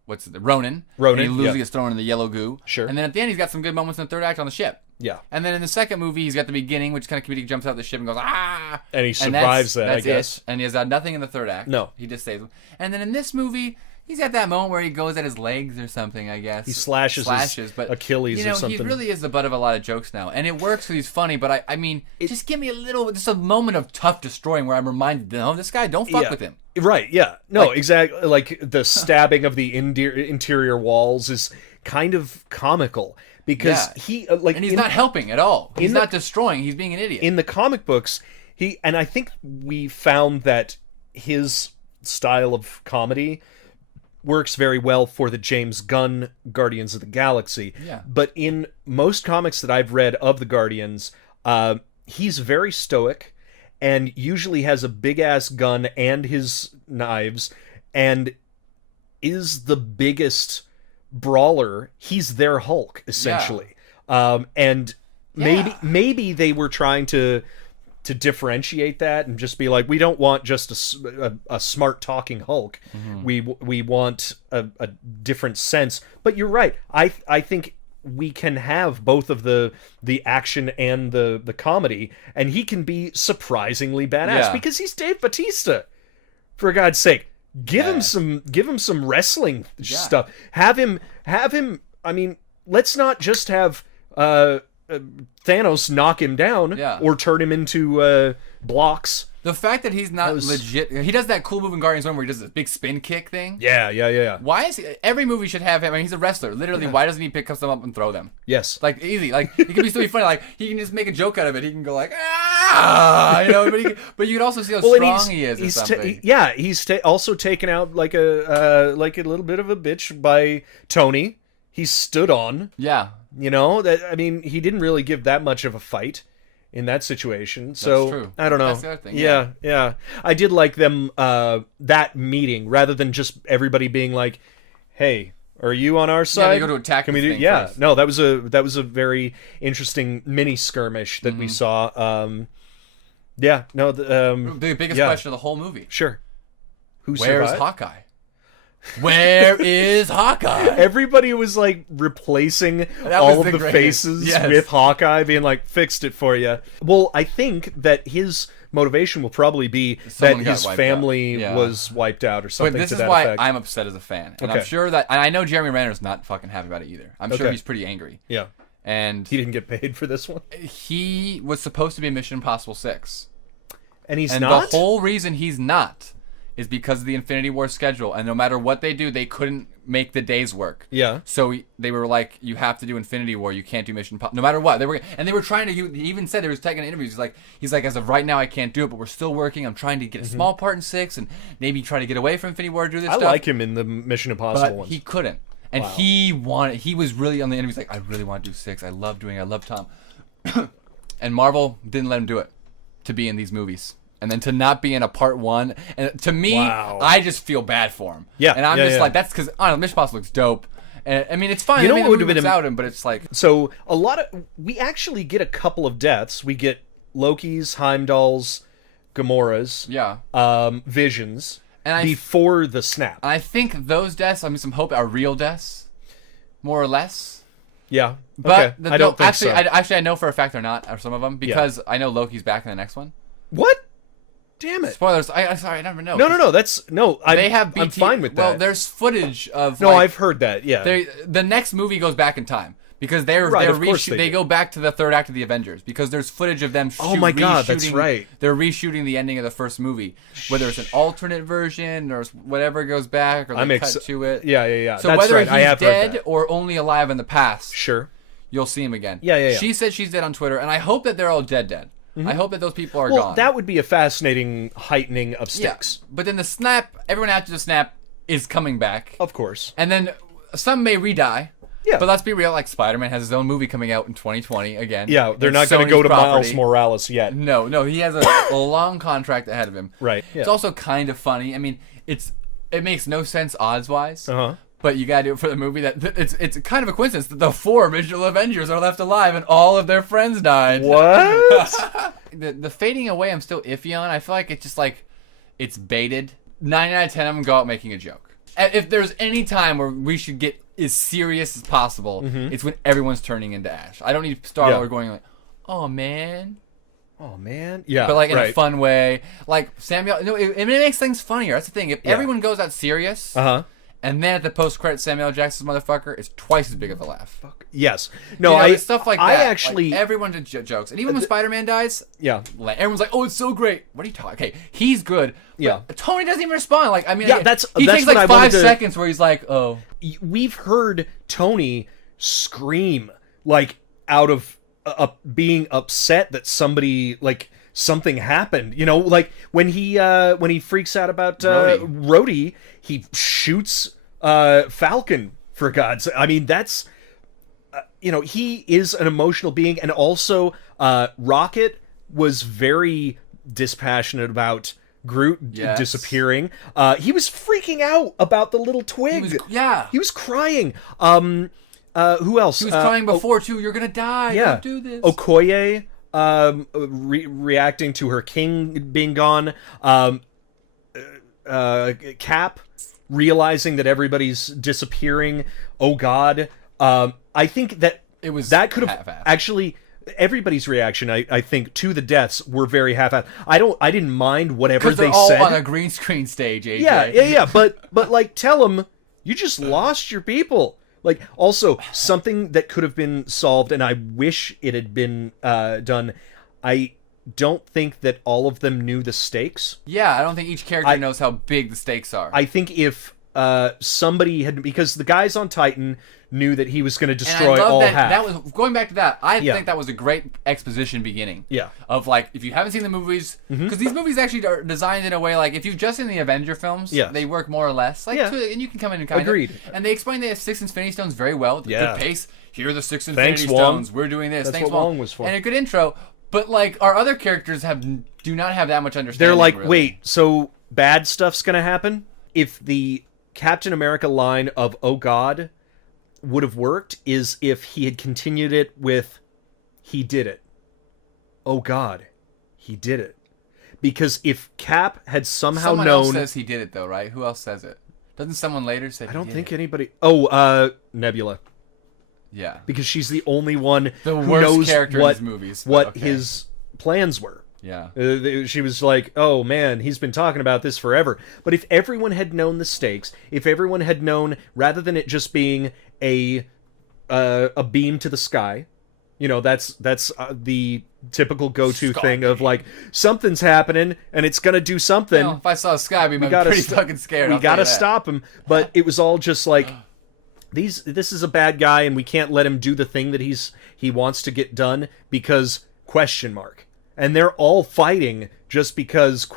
and he loses, gets thrown in the yellow goo. Sure. And then at the end, he's got some good moments in the third act on the ship. Yeah. And then in the second movie, he's got the beginning, which kind of comedic, jumps out the ship and goes, ah! And he survives that, I guess. And he has nothing in the third act. No. He just saves him. And then in this movie, he's got that moment where he goes at his legs or something, I guess. He slashes but Achilles or something. He really is the butt of a lot of jokes now. And it works because he's funny, but I mean, just give me just a moment of tough destroying where I'm reminded, no, this guy, don't fuck with him. Right, yeah. No, exactly. Like, the stabbing of the interior walls is kind of comical. Because he and he's not helping at all. He's not destroying. He's being an idiot. In the comic books, and I think we found that his style of comedy works very well for the James Gunn Guardians of the Galaxy. Yeah. But in most comics that I've read of the Guardians, he's very stoic and usually has a big ass gun and his knives and is the biggest brawler. He's their Hulk, essentially. And maybe they were trying to differentiate that and just be like, we don't want just a smart talking Hulk. Mm-hmm. We want a different sense. But you're right. I think we can have both of the action and the comedy, and he can be surprisingly badass because he's Dave Bautista, for God's sake. Give him some wrestling stuff. Have him. I mean, let's not just have Thanos knock him down or turn him into blocks. The fact that he's not legit, he does that cool move in Guardians 1 where he does this big spin kick thing. Yeah. Why is every movie should have him? I mean, he's a wrestler. Literally, why doesn't he pick them up and throw them? Yes. Like, easy. Like, it can be so funny. Like, he can just make a joke out of it. He can go like, ah! You know, but you can also see how strong he is or something. He's also taken out like a little bit of a bitch by Tony. He's stood on. Yeah. You know, I mean, he didn't really give that much of a fight in that situation. So that's true. I don't know. That's the other thing. Yeah. I did like them that meeting rather than just everybody being like, "Hey, are you on our side? They go to attack. Can we do?" Yeah. First. No, that was a very interesting mini skirmish that we saw. The biggest question of the whole movie. Sure. Where's Hawkeye? Where is Hawkeye? Everybody was like replacing all of the faces with Hawkeye, being like, fixed it for you. Well, I think that his motivation will probably be that his family was wiped out or something. But this to is that why effect. I'm upset as a fan. And I'm sure that, and I know Jeremy Renner's not fucking happy about it either. I'm sure he's pretty angry. Yeah. And he didn't get paid for this one? He was supposed to be in Mission Impossible 6. And he's not? And the whole reason he's not is because of the Infinity War schedule, and no matter what they do, they couldn't make the days work. Yeah. So they were like, "You have to do Infinity War. You can't do Mission Impossible, no matter what." They were trying to. He even said, they was taking interviews. He's like, as of right now, I can't do it, but we're still working. I'm trying to get a small part in 6, and maybe try to get away from Infinity War to do this stuff. I like him in the Mission Impossible ones. He couldn't, and he was really on the interviews like, "I really want to do 6. I love Tom," and Marvel didn't let him do it to be in these movies. And then to not be in a part 1, and to me, I just feel bad for him. Yeah, and I'm just like, that's because I don't know, Mission Impossible looks dope. And I mean, it's fine. You know what would have been without him, but it's like so we actually get a couple of deaths. We get Loki's, Heimdall's, Gamora's, Visions, and before the snap. I think those deaths, I mean, some hope are real deaths, more or less. Yeah, but I don't think so. Actually, I know for a fact they're not, or some of them, because I know Loki's back in the next one. What? Damn it! Spoilers. Sorry, I never know. No. I'm fine with that. Well, there's footage of. No, I've heard that. Yeah. The next movie goes back in time because they're they go back to the third act of the Avengers because there's footage of them. Oh my God, that's right. They're reshooting the ending of the first movie, whether it's an alternate version or whatever goes back or they cut to it. Yeah. So that's whether right. he's dead or only alive in the past, sure, you'll see him again. Yeah. She said she's dead on Twitter, and I hope that they're all dead. Mm-hmm. I hope that those people are gone. Well, that would be a fascinating heightening of stakes. Yeah. But then the snap, everyone after the snap is coming back. Of course. And then some may re-die. Yeah. But let's be real, like Spider-Man has his own movie coming out in 2020 again. Yeah, they're not going to go to Miles Morales yet. No, he has a long contract ahead of him. Right. Yeah. It's also kind of funny. I mean, it makes no sense odds-wise. Uh-huh. But you gotta do it for the movie. That it's kind of a coincidence that the 4 original Avengers are left alive and all of their friends died. What? the fading away I'm still iffy on. I feel like it's just like it's baited. 9 out of 10 of them go out making a joke. If there's any time where we should get as serious as possible, it's when everyone's turning into Ash. I don't need Star-Lord going like, oh man, yeah, but like in a fun way. Like Samuel, no, it makes things funnier. That's the thing. If everyone goes out serious, and then at the post-credit Samuel L. Jackson's motherfucker is twice as big of a laugh. Yes, no, stuff like that. I actually, like, everyone did jokes, and even when Spider-Man dies, everyone's like, "Oh, it's so great." What are you talking? Okay, he's good. But Tony doesn't even respond. Like, I mean, he takes like 5 seconds where he's like, "Oh." We've heard Tony scream like out of being upset that somebody like something happened. You know, like when he freaks out about Rhodey, he shoots Falcon. For God's sake, I mean that's. He is an emotional being, and also Rocket was very dispassionate about Groot disappearing. He was freaking out about the little twig. He was crying. Who else? He was crying before too. You're gonna die. Don't do this. Okoye reacting to her king being gone. Cap realizing that everybody's disappearing. Oh God. I think that that could have actually everybody's reaction. I think to the deaths were very half-assed. I didn't mind whatever they all said on a green screen stage. AJ. Yeah. But like, tell them you just lost your people. Like, also something that could have been solved, and I wish it had been done. I don't think that all of them knew the stakes. Yeah, I don't think each character knows how big the stakes are. I think if somebody had, because the guys on Titan knew that he was going to destroy all half. That was going back to that. I think that was a great exposition beginning. Yeah. Of like, if you haven't seen the movies, because these movies actually are designed in a way like if you've just seen the Avenger films, they work more or less. Like, and you can come in and kind Agreed. of. And they explain the 6 Infinity Stones very well. Yeah. The pace. Here are the 6 Infinity Stones. We're doing this. That's Thanks, what Wong was for. And a good intro. But like our other characters do not have that much understanding. They're like, really. wait, so bad stuff's going to happen? If the Captain America line of "Oh God" would have worked is if he had continued it with "He did it." Oh God, he did it. Because if Cap had somehow someone known, else says he did it though, right? Who else says it? Doesn't someone later say? I don't think anybody. Oh, Nebula. Yeah, because she's the only one who knows character what in these movies, what his plans were. Yeah. She was like, oh man, he's been talking about this forever. But if everyone had known the stakes, if everyone had known, rather than it just being a beam to the sky, that's the typical go-to thing of like, something's happening and it's gonna do something. If I saw a sky beam, I'd be pretty fucking scared. We gotta stop him. But it was all just like, this is a bad guy and we can't let him do the thing that he wants to get done because ? And they're all fighting just because ?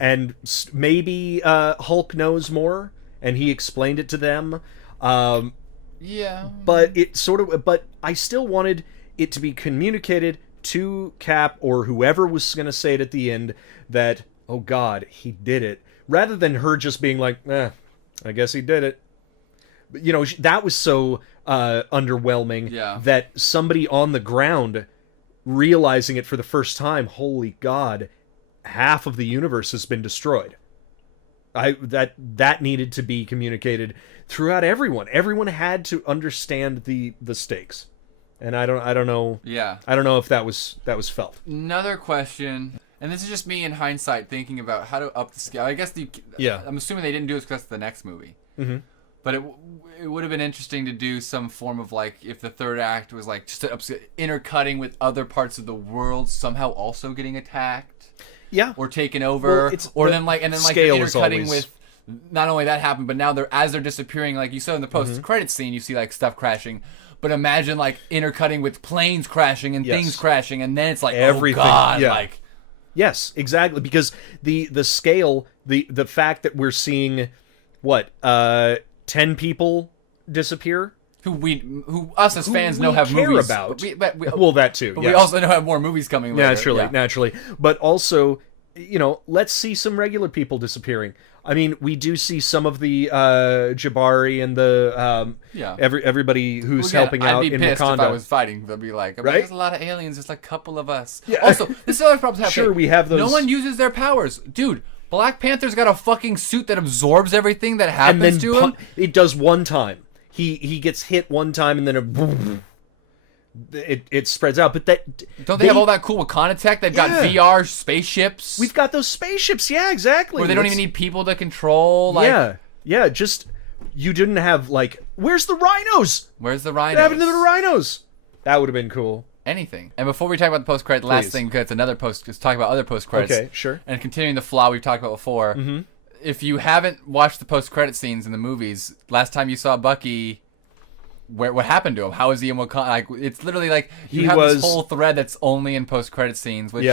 And maybe Hulk knows more and he explained it to them. But but I still wanted it to be communicated to Cap or whoever was going to say it at the end that, oh God, he did it. Rather than her just being like, I guess he did it. But, that was so underwhelming that somebody on the ground realizing it for the first time, holy God, half of the universe has been destroyed. That needed to be communicated throughout everyone. Everyone had to understand the stakes. And I don't know. Yeah. I don't know if that was felt. Another question, and this is just me in hindsight thinking about how to up the scale. I guess I'm assuming they didn't do it because that's the next movie. Mm-hmm. But it would have been interesting to do some form of like if the third act was like just intercutting with other parts of the world somehow also getting attacked, or taken over, then intercutting with not only that happened, but now as they're disappearing, like you saw in the post-credits scene, you see like stuff crashing. But imagine like intercutting with planes crashing and things crashing, and then it's like everything. Oh God, like yes, exactly, because the scale, the fact that we're seeing 10 people disappear who us as fans know have movies about. But well, that too. But we also know have more movies coming later. Naturally. But also, let's see some regular people disappearing. I mean, we do see some of the Jabari and the everybody who's helping out in Wakanda. I'd be pissed if I was fighting. They'd be like, right? There's a lot of aliens. There's like a couple of us. Yeah. Also, this is other problems happening. Sure, we have those. No one uses their powers, dude. Black Panther's got a fucking suit that absorbs everything that happens to him. It does one time. He gets hit one time and then it spreads out. But don't they have all that cool Wakanda tech? They've got VR spaceships. We've got those spaceships. Yeah, exactly. Where they don't even need people to control. Like, yeah. Just you didn't have like, where's the rhinos? Where's the rhinos? What happened to the rhinos? That would have been cool. Anything. And before we talk about the post credit, last thing, because it's another post, let's talk about other post credits. Okay, sure. And continuing the flaw we've talked about before. Mm-hmm. If you haven't watched the post credit scenes in the movies, last time you saw Bucky, what happened to him? How is he in Wakanda? Like, it's literally like you have this whole thread that's only in post credit scenes. Which,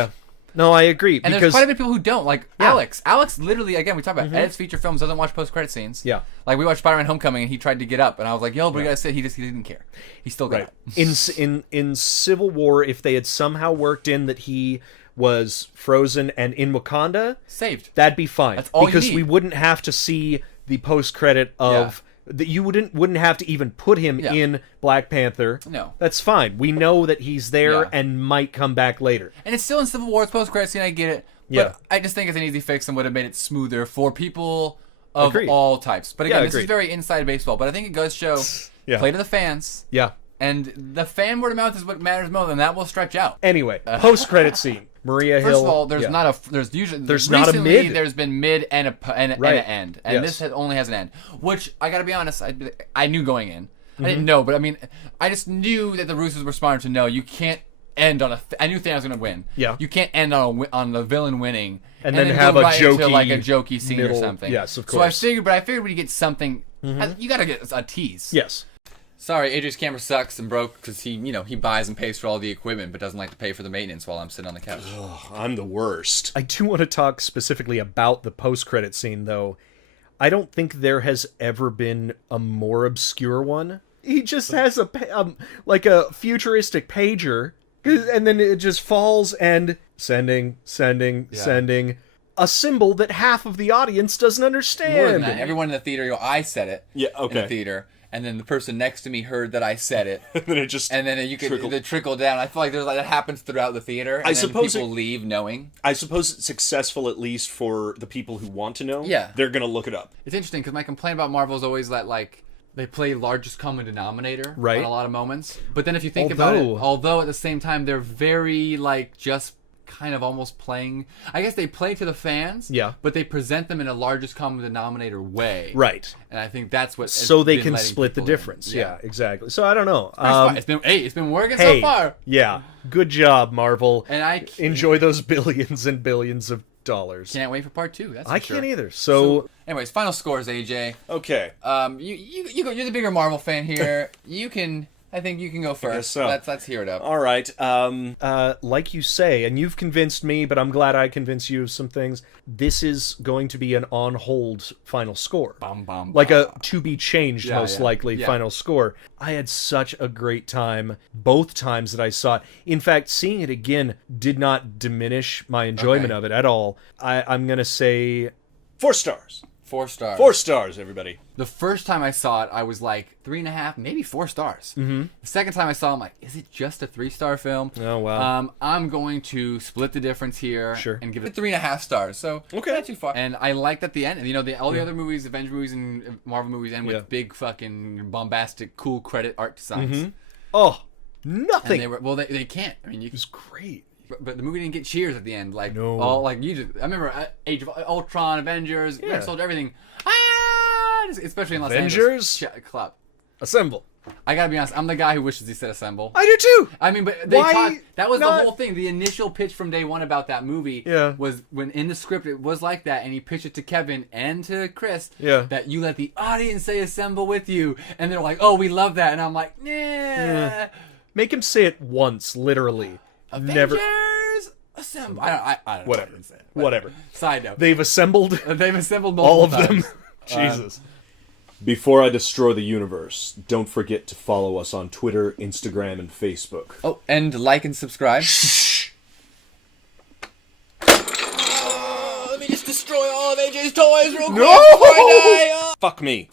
no, I agree. And there's quite a bit of people who don't. Like Alex. Alex literally, again, we talk about edits feature films, doesn't watch post credit scenes. Yeah. Like we watched Spider-Man Homecoming and he tried to get up and I was like, yo, but we gotta sit. He didn't care. He still got up. In Civil War, if they had somehow worked in that he was frozen and in Wakanda, saved, that'd be fine. That's all because you need. We wouldn't have to see the post credit of that. You wouldn't have to even put him in Black Panther. No, that's fine. We know that he's there and might come back later. And it's still in Civil War's post credit scene. I get it, but I just think it's an easy fix and would have made it smoother for people of all types. But again, this is very inside baseball. But I think it goes show play to the fans. Yeah. And the fan word of mouth is what matters most, and that will stretch out. Anyway, post credit scene. Maria Hill. First of all, there's not a mid. There's been mid and an end, and this only has an end. Which I gotta be honest, I knew going in. I didn't know, but I mean, I just knew that the Russos were smart to know you can't end on I knew Thanos was gonna win. Yeah. You can't end on the villain winning and then have a jokey scene middle, or something. Yes, of course. So I figured we'd get something. You gotta get a tease. Yes. Sorry, AJ's camera sucks and broke because he buys and pays for all the equipment, but doesn't like to pay for the maintenance while I'm sitting on the couch. Ugh, I'm the worst. I do want to talk specifically about the post-credit scene, though. I don't think there has ever been a more obscure one. He just has like a futuristic pager, and then it just falls and sending. A symbol that half of the audience doesn't understand. More than that. Everyone in the theater, I said it. Yeah, okay. In the theater. And then the person next to me heard that I said it. And then it just you could trickle down. I feel like that happens throughout the theater. And people leave knowing. I suppose it's successful at least for the people who want to know. Yeah. They're going to look it up. It's interesting because my complaint about Marvel is always that they play largest common denominator on a lot of moments. But then if you think about it, although at the same time they're very just kind of almost playing, I guess they play to the fans, but they present them in a largest common denominator way, right? And I think that's what so they can split the difference. Yeah, exactly. So I don't know. It's been working so far. Yeah, good job, Marvel. And I enjoy those billions and billions of dollars. Can't wait for part 2. That's I sure. Can't either. So, anyways, final scores, AJ. Okay. You go. You're the bigger Marvel fan here. I think you can go first. I guess so. Let's hear it up. All right. Like you say, and you've convinced me, but I'm glad I convinced you of some things. This is going to be an on-hold final score. Like a to-be-changed, most likely, final score. I had such a great time both times that I saw it. In fact, seeing it again did not diminish my enjoyment of it at all. I'm going to say 4 stars. 4 stars. 4 stars, everybody. The first time I saw it, I was like 3.5, maybe 4 stars. Mm-hmm. The second time I saw it, I'm like, is it just a 3-star film? Oh, wow. I'm going to split the difference here and give it 3.5 stars. So, okay, not too far. And I liked at the end, all the other movies, Avengers movies and Marvel movies end with big fucking bombastic, cool credit art designs. Mm-hmm. Oh, nothing. And they can't. I mean, it was great. But the movie didn't get cheers at the end. I remember Age of Ultron, Avengers, Winter Soldier, everything. Especially in Los Angeles. Clap. Assemble. I gotta be honest, I'm the guy who wishes he said assemble. I do too. I mean, but that was the whole thing. The initial pitch from day one about that movie was when in the script it was like that, and he pitched it to Kevin and to Chris that you let the audience say assemble with you, and they're like, oh, we love that, and I'm like, nah. Yeah. Make him say it once, literally. Avengers assemble. I don't know. Whatever. Side note. They've assembled multiple all of times. them. Jesus. Before I destroy the universe, don't forget to follow us on Twitter, Instagram, and Facebook. Oh, and like and subscribe. Let me just destroy all of AJ's toys real quick No! before I die. Fuck me.